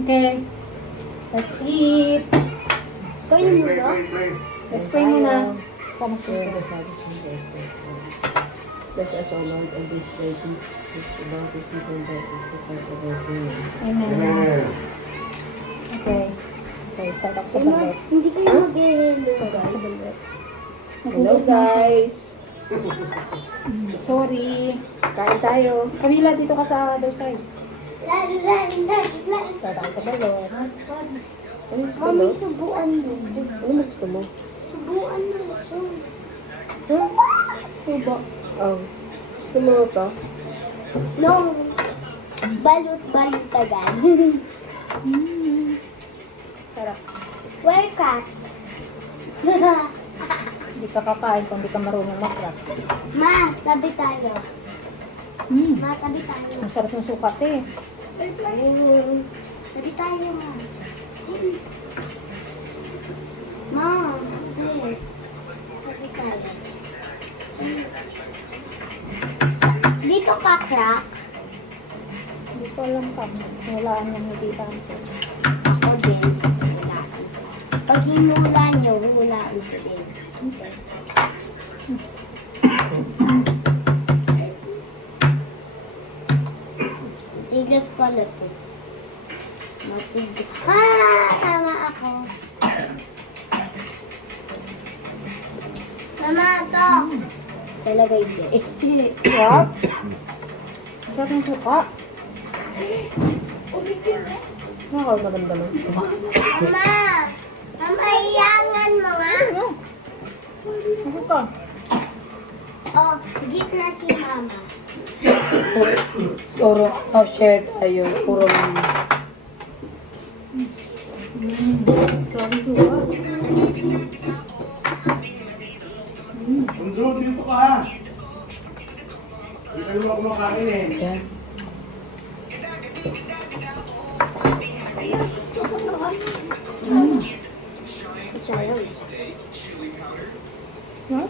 Okay. Let's eat. Kayo muna. Let's pray muna. Bless us, O Lord, and this day which about to see from the because of our prayer. Amen. Okay. Okay, start up sa Emma, balot. hindi kayo mag-hello, Sa guys. balot. Hello guys! Sorry. Kain tayo. Camila, dito ka sa other side. Lan. Start up sa balot. Ano Mami, gusto mo? subuan din. Ano mo gusto mo? Subuan na ito. Huh? Subo. Oh. Gusto mo ito? No. Balut agad. Sarap. Where cat? Hindi ka kakain kung hindi ka marunong mag-crack. Ma, tabi tayo. Ma, tabi tayo. Ang sarap ng sukat eh. Tabi tayo, ma. Ma, please. Tabi tayo. Dito ka, crack. Hindi ko alam pa. Hulaan ng hindi tanso. Ako din. Hulaan. Pag hinula nyo, hulaan ko din. Okay. Tigas pala to. Matigas. Tama ako. Mama, to. Talaga hindi. Sarap. Ang sarap ng suka. Nakakagandang. Mama! Mama, iyangan mo nga. Ano? Ano ka? Oh, gitna si mama. Soro, share tayo. Puro Sarap suka. Sundo, dito ka ha. Hindi kayo mga kumakain eh. yan. Huh?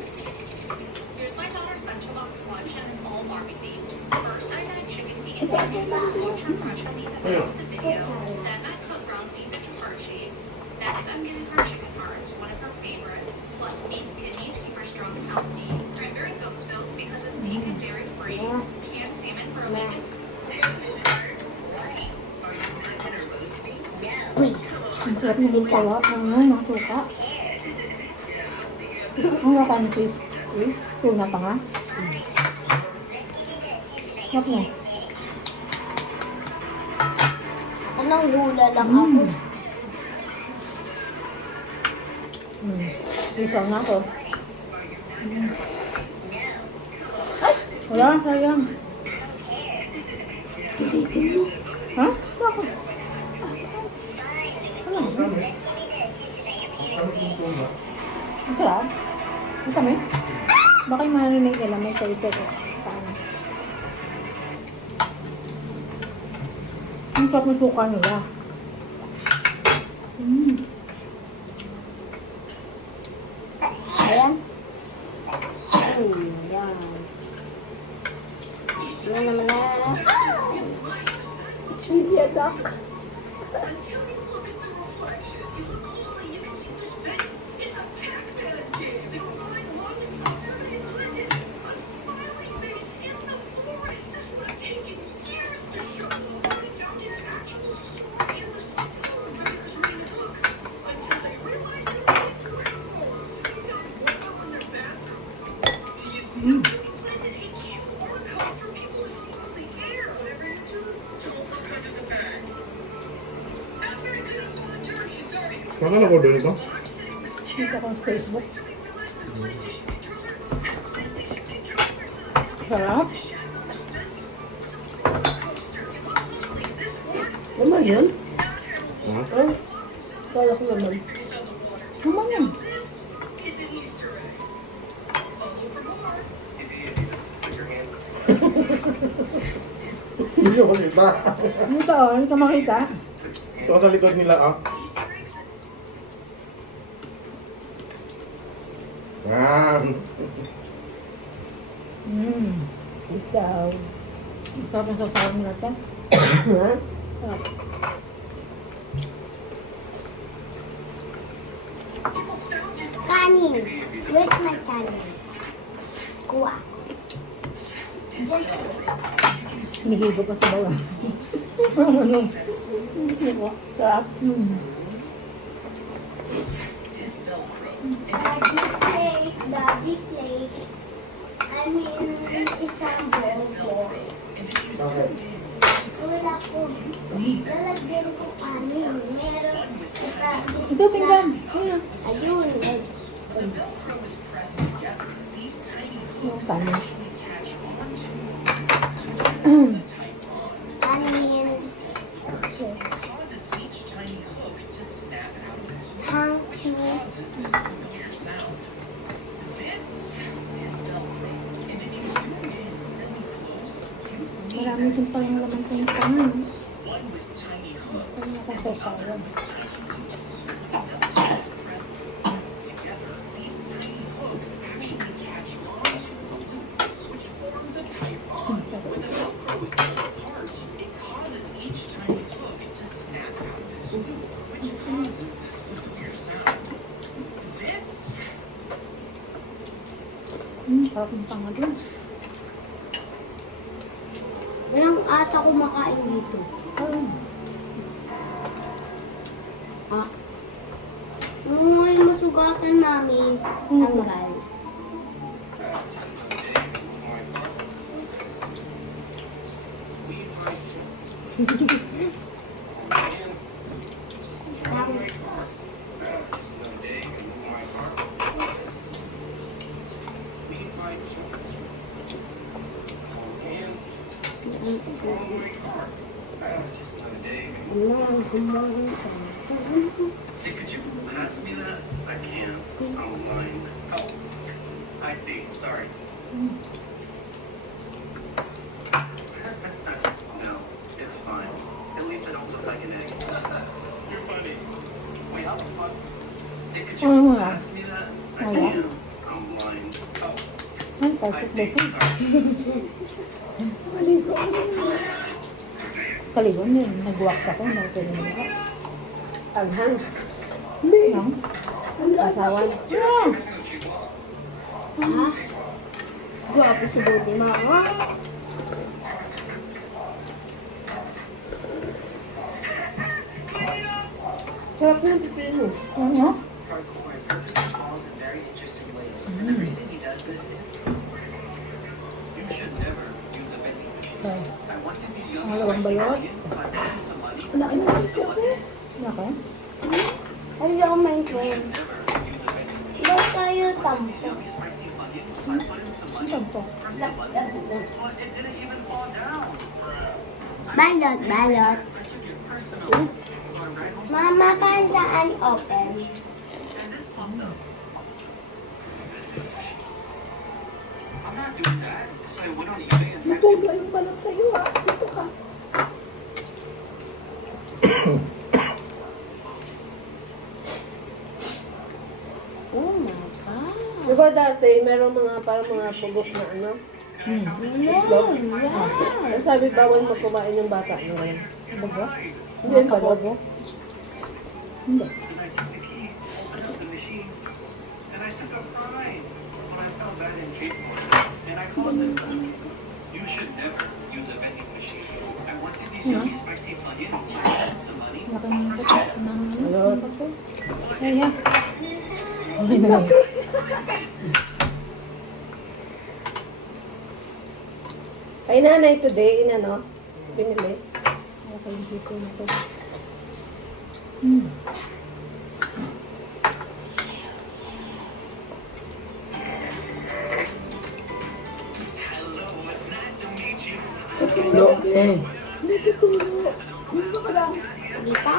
Here's my daughter's lunchbox lunch and it's all Barbie themed. First I dyed chicken feet and veggies. Watch her crunch at least at the end of the video. Then I cook ground beef into heart shapes. Next I'm giving her chicken hearts, one of her favorites, plus beef kidney to keep her strong and healthy. Cranberry goat's milk because it's vegan and dairy free. Canned salmon for a week. Uy, Ang sarap ng sawa. Ng suka. Ang wakan sis. Tuna pa nga. Sarap na. anong hula lang ako? Isaw na ako. Ay! Wala, sayang. Ha? Bakit? Ano? Ang sarap. Ang kami? Baka yung marinate nila may sauce ko. Paano? Ang sarap ng suka nila. Ayan. Yan. Yan naman na. It's really a duck. Until you look at the reflection, if you look closely, you can see this pet is a Pac-Man game. They were flying along and saw somebody planted a smiling face in the forest. This would have taken years to show until they found an actual story in the school divers reading the book. Until they realized it was incredible. So they found one up in their bathroom. Do you see? They planted a QR code for people to see from the air. Whatever you do, don't look under the bag. Not very good as volunteers, sorry. Saan ka na-order ito? Dito ko sa Facebook. Sarap. Naman yun? Ha? Ay, kala ko naman. Naman yan. Hindi ko makita. Ano ito? Hindi ka makita? Ito sa likod nila ah. Yan. Isaw. Sarap ng sasawang natin. Ha? Sarap. Where's my channel? Kuha. Hinihigo pa sa bawang. Ano? Sarap. Is Velcro. Daddy plate. I mean, isang bowl. Okay. Wala ko. Lalagyan ko kanin. Meron. Ito, pinggan. Ayan. Ayun. The Velcro is pressed together. These tiny Yung hooks kanin. actually catch onto which forms a tight bond. Kanin. It causes each tiny hook to snap out of its loop, Thank which you. causes this familiar sound. This is Velcro, and if you zoom in really close, you see Marami that din it's palang made laman of sa two yung parts, one with tiny hooks Ano and the nakasaya? other with tiny loops. When the Velcro is pressed together, these tiny hooks actually catch onto the loops, which forms a tight bond. When the Velcro is pulled apart, it causes each tiny hook to snap out of its loop, which causes this familiar sound. This Sarap ng tanga dun. Walang ata kumakain dito. Ah. Uy, masugatan, mami. Tanggal. Ano, kumbahan ka. Hey, could you pass me that? I can't. I'm blind. Oh, I see. Sorry. No, it's fine. At least I don't look like an egg. You're funny. Wait, how the fuck? Hey, could you Oh, pass me that? I oh, yeah. can't. I'm blind. Oh, Ay, I perfect see. na Sorry. Kaligon yun. Nag-wax ako. Pwede mo ako. Taghang. Ang? Asawan. Yeah. Ha? Gwapo sa buti, mama. Sarap ng pipino. Ano? Hardcore purposely falls in very interesting ways, and the reason he does this isn't. You should never use a vending machine. Ay. I wanted these young Ang lawang balot. kids to find some money. Wala ka na sisyo ko. Naka? Ay, ako main ko. Never use a vending machine. Ba't tayo tampo? Yummy spicy onions. I put in some money. Ang tampo. Press the button. But it didn't even fall down. Balot, balot. Personal. So I ran home Mama, paano saan open? and this popped up. I'm not doing that. So I went on eBay and typed in Natulog yung balot sa'yo ah. Dito ka. Oh my God. Diba dati, merong mga parang mga pugok na ano? Wow. Wow. Sabi bawal magkumain yung bata ngayon. Bago? Hindi yung pagod. Hindi. and I took the key, opened up the machine, and I took a pride. But I felt bad and paid for it. And I closed it. You should never use a vending machine. I wanted these yummy spicy onions. I spent some money. Laki ng bato. Ng Balot. bato. Ay, ha. Ay, na. Kay nanay today, inano, binili. Okay, yung piso na to. Hello, it's nice to meet you. No, eh. Dita?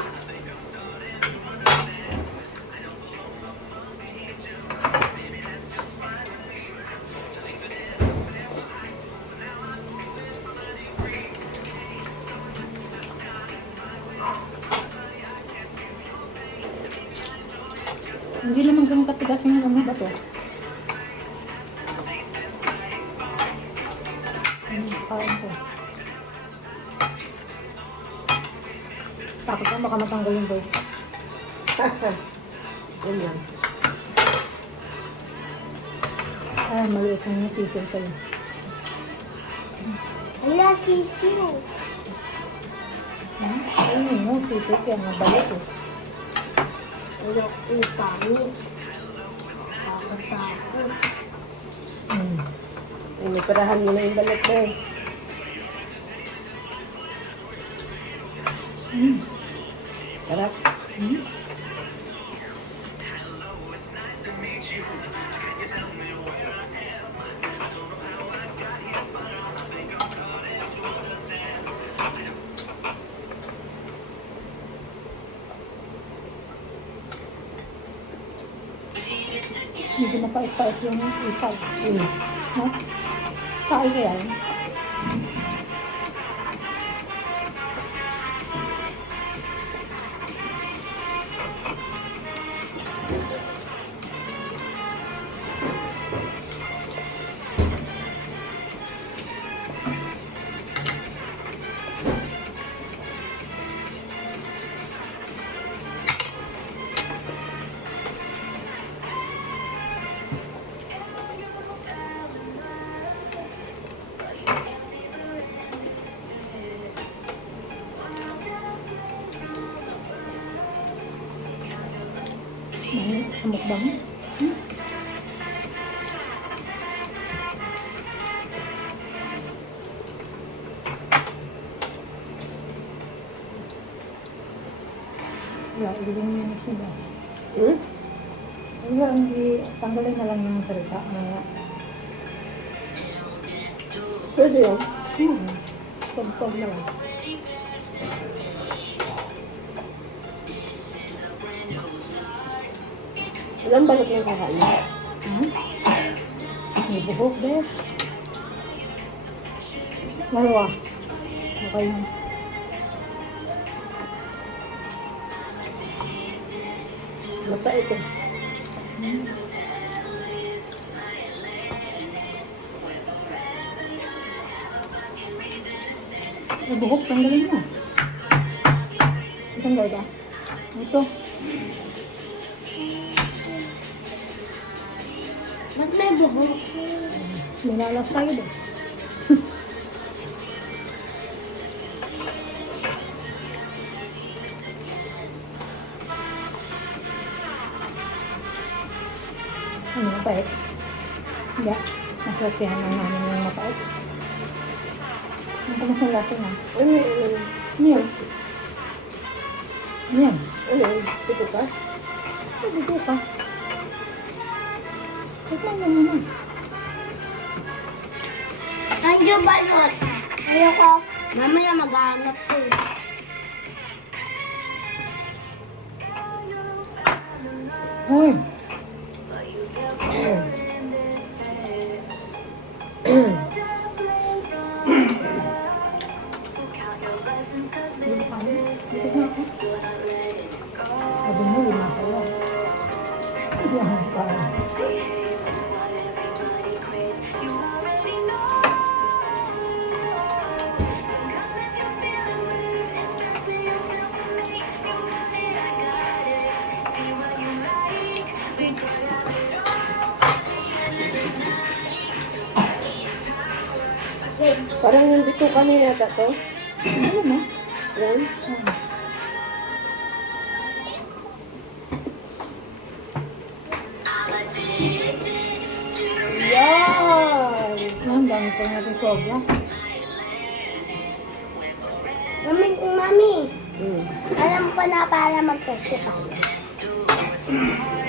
Hindi naman ganun katigas yung ano ba to? Kain ko. Takot lang baka matanggal yung voice. Yun lang. Ah, maliit ang sisig sa'yo. Wala sisiyo. Ayun mo, sisig kaya nabalik eh. Wala yung pangit. Nakakatakot. Ay, may parahan mo na yung balat mo. Sarap. Hindi mapait-pait yung isay. No? Sakay kaya yun. Sa mukbang. Wala, ibigay niya na siya ba? Wala, hindi, tanggalin na lang yung salita. Pwede yun. Pag-pag na lang. Ilang balat yung kakain? May buhok, be. Dalawa. Okay na. Mapait eh. May buhok, tanggalin mo. Tanggal ba? Ito. Ba't may buhok? Nilalas tayo ba? Ano, mapait? Hindi. Naswerte lang namin ng mapait. Ang kamas ng lasa na. Ano yun? Ano yun? Ano yan? Ano yun? Ito ka? Dito ka. Ito ang yan naman. Andiyo balot. Ayoko. Mamaya maghanap ko. Hoy! Sabi mo, lima kayo. Yan, parang. Parang yung dito ka na yata to. Ano mo? Yan. Yan! Ang dami pa natin sobra. Mami, alam ko na para magkasya tayo.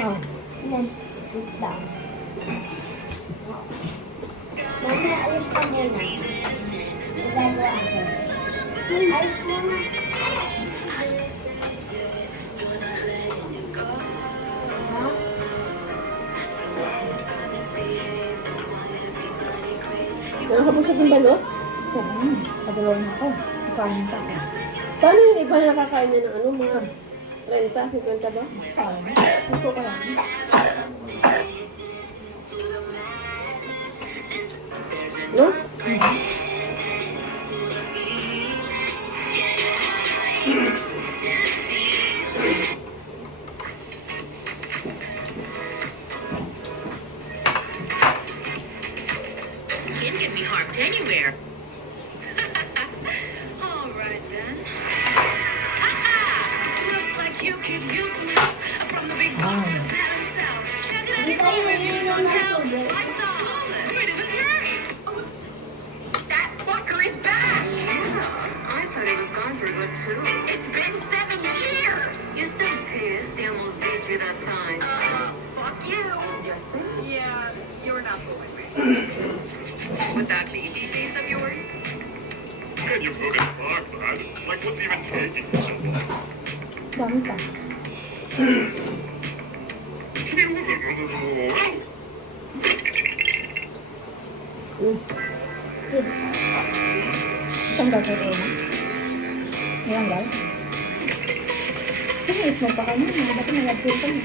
Oh. Yan. Wait lang. Mami, alis ka muna. Magagawa ako. Ayos muna. Nakakapusap yung balot? Sabi mo, padalaw na ako. Kain pa ako. Paano yung iba na nakakain na ng ano, mga 30, 50 ba? Kain. Ito ka lang. No? Could use some help from the big boss of down south. Check it out, Hindi his tayo reviews nag-inom on ng Yelp. tubig. 5 stars. Greater than great. That fucker is back. Yeah, I thought he was gone for good too. It's been 7 years. You still pissed? They almost beat you that time. Fuck you. Just saying. Yeah, you're not going with. Would that be the face of yours? Can you move it along, bud? Like, what's even taking you so long? Dami pa. Can you move it along? Tanggal ko ito na. Tanggal. Kasi ismog pa kami. Dapat nag-upgrade kami.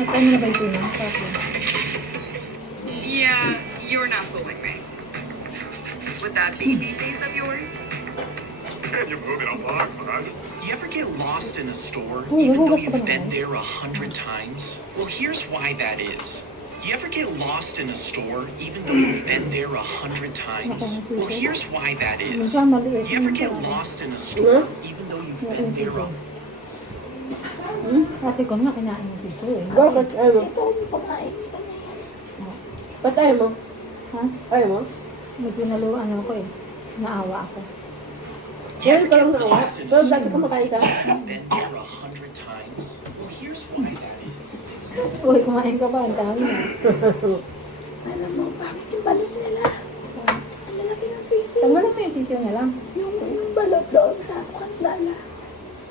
Nagpaano na ba ito na? Yeah, you're not fooling me. Would that be the face of yours? Can you move it along, bud? You ever get lost in a store, Uy, even though nagugas ka you've ba been naman? there 100 times? Well, here's why that is. You ever get lost in a store, even though you've been there 100 times? Well, here's why that is. Minsan maliit. You ever get lost in a store, even though you've been there Ate ko nga kinain mo sito eh. Bakit? Ayaw mo? Ito, pagkain ka na yan. Ba't ayaw mo? Ha? Ayaw mo? May pinaluan ako eh. Naawa ako. You ever Meron ka lang get naawa? lost in a Pero dati store, kumakain ka? you've been there 100 times? Well, here's why that is. It's Uy, kumain ka ba? Ang dami na. Alam mo, bakit yung balot nila? Ang lalaki ng sisi. Tanggalin mo yung sisiyo niya lang. Yung balot doon sa kandala.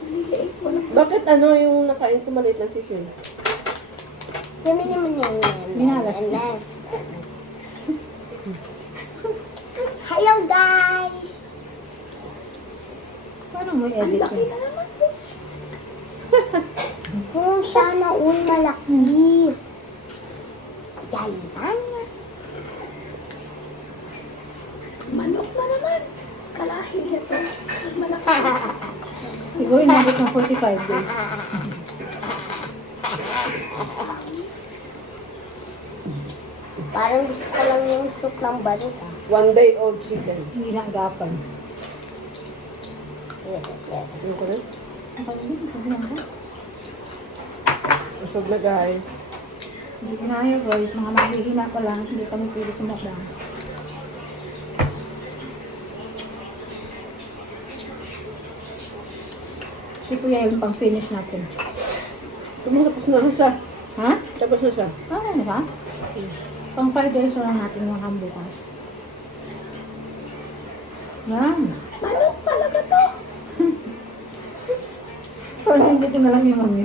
Niliit mo lang. Bakit ano yung nakain ko maliit ng sisil? Kami naman yan. Minalas. Hello guys! Paano mo Ang i-edit laki yun? na naman po siya. Oh, sana all malaki. Galingan. Manok na naman. Kalahi ito. Pag malaki. Siguro inabot ng 45 days. Parang gusto ko lang yung soup ng balot ah. 1 day old chicken. Hindi na agapan. Ano ko rin? Hindi Usog na guys. kinaya guys, mga maghihina pa lang, hindi kami pwede sa mukbang. Si Kuya yung pang-finish natin. Tapos na siya. Ha? Tapos na siya. Ah, ano ka? Pang 5 days na lang natin yung hambukas. Yan. Manok talaga to. So, hindi ko na lang yung mami.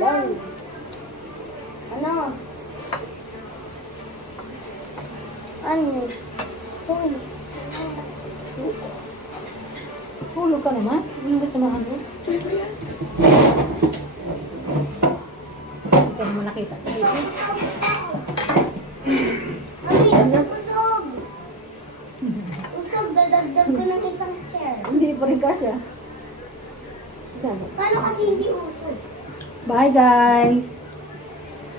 Lang. Ano? Ano? Uy. Hulog ka naman. Ano gusto mo ano? Hindi mo nakita. Ay, usog-usog. Usog, dadagdag ko ng isang chair. Hindi pa rin kasya. Paano kasi hindi usog? Bye guys!